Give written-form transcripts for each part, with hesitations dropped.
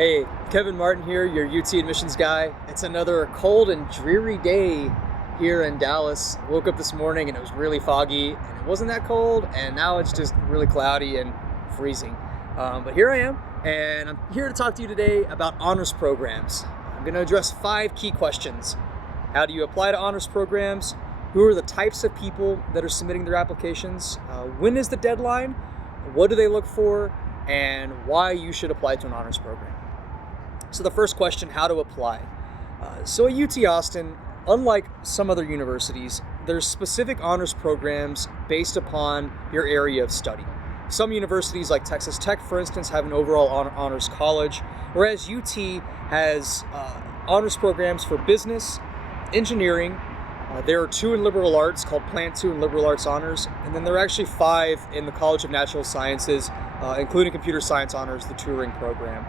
Hey, Kevin Martin here, your UT admissions guy. It's another cold and dreary day here in Dallas. Woke up this morning and it was really foggy, and it wasn't that cold, and now it's just really cloudy and freezing. But here I am, and I'm here to talk to you today about honors programs. I'm going to address 5 key questions. How do you apply to honors programs? Who are the types of people that are submitting their applications? When is the deadline? What do they look for? And why you should apply to an honors program. So the first question, how to apply. So at UT Austin, unlike some other universities, there's specific honors programs based upon your area of study. Some universities like Texas Tech, for instance, have an overall honors college, whereas UT has honors programs for business, engineering. There are 2 in liberal arts called Plant 2 and Liberal Arts Honors, and then there are actually 5 in the College of Natural Sciences, including Computer Science Honors, the Turing program.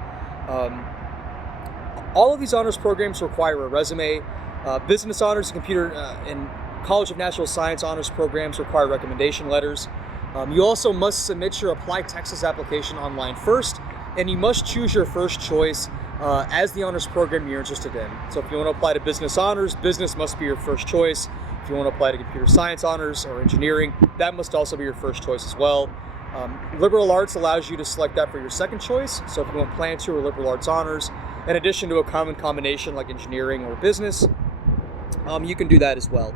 All of these honors programs require a resume. Business honors and computer and College of Natural Science honors programs require recommendation letters. You also must submit your Apply Texas application online first, and you must choose your first choice as the honors program you're interested in. So if you want to apply to business honors, business must be your first choice. If you want to apply to computer science honors or engineering, that must also be your first choice as well. Liberal arts allows you to select that for your second choice. So if you want Plan 2 or liberal arts honors, in addition to a common combination like engineering or business, you can do that as well.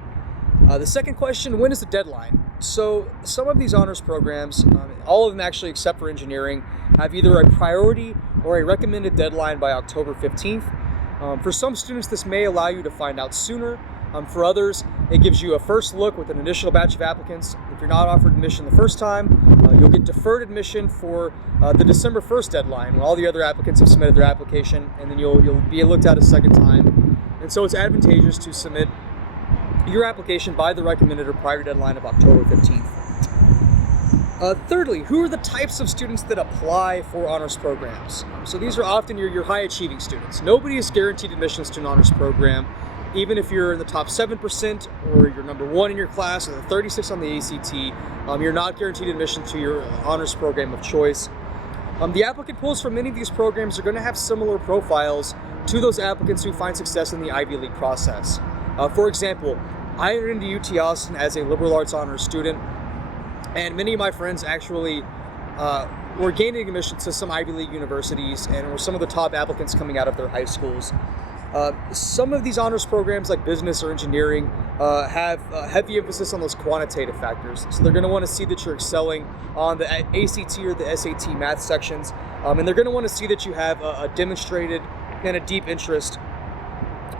The second question, when is the deadline? So some of these honors programs, all of them actually except for engineering, have either a priority or a recommended deadline by October 15th. For some students, this may allow you to find out sooner. For others, it gives you a first look with an initial batch of applicants. If you're not offered admission the first time, you'll get deferred admission for the December 1st deadline when all the other applicants have submitted their application, and then you'll be looked at a second time. And so it's advantageous to submit your application by the recommended or prior deadline of October 15th. Thirdly, who are the types of students that apply for honors programs? So these are often your high achieving students. Nobody is guaranteed admissions to an honors program. Even if you're in the top 7% or you're number 1 in your class or the 36 on the ACT, you're not guaranteed admission to your honors program of choice. The applicant pools for many of these programs are going to have similar profiles to those applicants who find success in the Ivy League process. For example, I entered into UT Austin as a liberal arts honors student, and many of my friends actually were gaining admission to some Ivy League universities and were some of the top applicants coming out of their high schools. Some of these honors programs like business or engineering have a heavy emphasis on those quantitative factors. So they're going to want to see that you're excelling on the ACT or the SAT math sections, and they're going to want to see that you have a demonstrated and a deep interest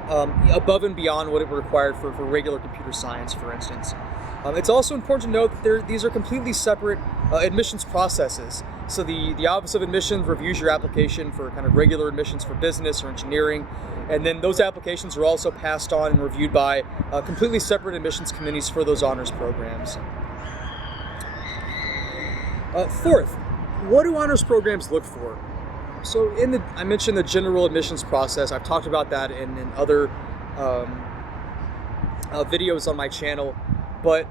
above and beyond what it required for regular computer science, for instance. It's also important to note that these are completely separate admissions processes. So the Office of Admissions reviews your application for kind of regular admissions for business or engineering, and then those applications are also passed on and reviewed by completely separate admissions committees for those honors programs. Fourth, what do honors programs look for? So I mentioned the general admissions process. I've talked about that in other videos on my channel, but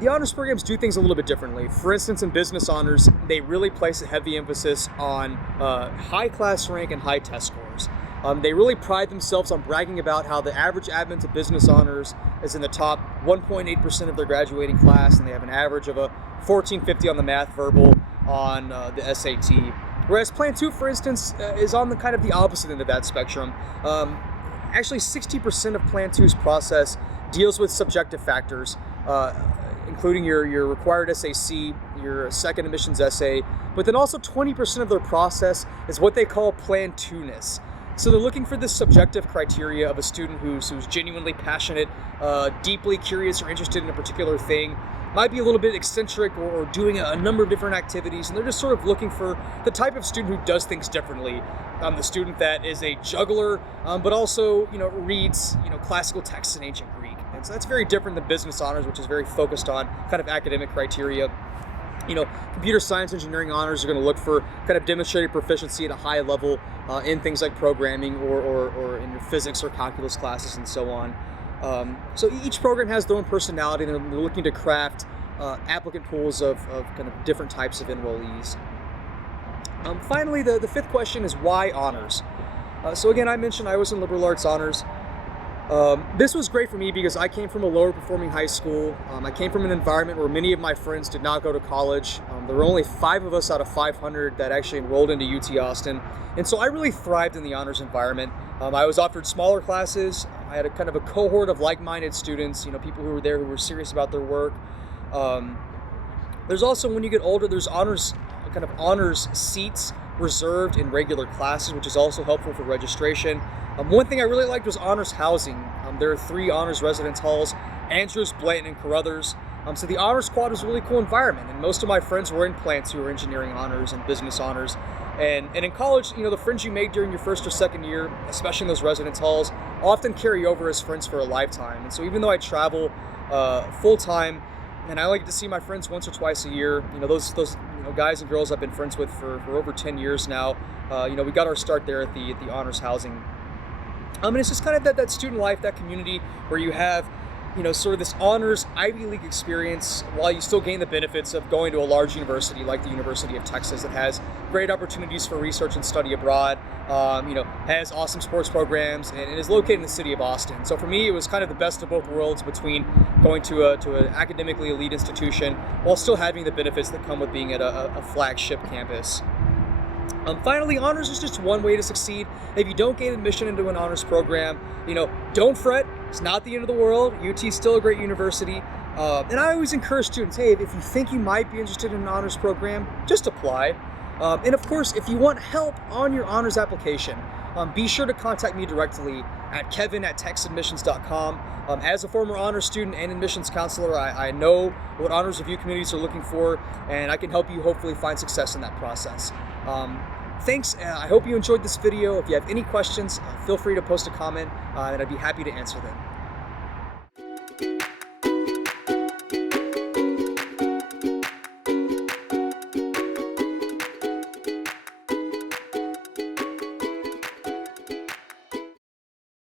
the honors programs do things a little bit differently. For instance, in business honors, they really place a heavy emphasis on high class rank and high test scores. They really pride themselves on bragging about how the average admin to business honors is in the top 1.8% of their graduating class, and they have an average of a 1450 on the math verbal on the SAT. Whereas Plan 2, for instance, is on the kind of the opposite end of that spectrum. Actually, 60% of Plan 2's process deals with subjective factors, including your required SAC, your second admissions essay, but then also 20% of their process is what they call Plan 2-ness. So they're looking for this subjective criteria of a student who's genuinely passionate, deeply curious or interested in a particular thing, might be a little bit eccentric or doing a number of different activities, and they're just sort of looking for the type of student who does things differently. The student that is a juggler, but also reads classical texts in ancient Greek. And so that's very different than business honors, which is very focused on kind of academic criteria. Computer science engineering honors are going to look for kind of demonstrated proficiency at a high level in things like programming or in your physics or calculus classes and so on. So each program has their own personality, and they're looking to craft applicant pools of kind of different types of enrollees. Finally, the fifth question is why honors? So again, I mentioned I was in liberal arts honors. This was great for me because I came from a lower performing high school. I came from an environment where many of my friends did not go to college. There were only 5 of us out of 500 that actually enrolled into UT Austin. And so I really thrived in the honors environment. I was offered smaller classes. I had a kind of a cohort of like-minded students, people who were there who were serious about their work. There's also, when you get older, there's kind of honors seats reserved in regular classes, which is also helpful for registration. One thing I really liked was honors housing. There are 3 honors residence halls: Andrews, Blanton, and Carruthers. So the honors squad was a really cool environment, and most of my friends were in plants who were engineering honors and business honors. And in college, the friends you made during your first or second year, especially in those residence halls, often carry over as friends for a lifetime. And so even though I travel full time, and I like to see my friends once or twice a year, those guys and girls I've been friends with for over 10 years now, we got our start there at the honors housing. And it's just kind of that student life, that community where you have, sort of this honors Ivy League experience while you still gain the benefits of going to a large university like the University of Texas that has great opportunities for research and study abroad, has awesome sports programs, and is located in the city of Austin. So for me, it was kind of the best of both worlds between going to an academically elite institution while still having the benefits that come with being at a flagship campus. Finally, honors is just one way to succeed. If you don't gain admission into an honors program, don't fret. It's not the end of the world. UT is still a great university. And I always encourage students, hey, if you think you might be interested in an honors program, just apply. And of course, if you want help on your honors application, be sure to contact me directly at kevin@texadmissions.com. As a former honors student and admissions counselor, I know what honors review committees are looking for, and I can help you hopefully find success in that process. Thanks. I hope you enjoyed this video. If you have any questions, feel free to post a comment, and I'd be happy to answer them.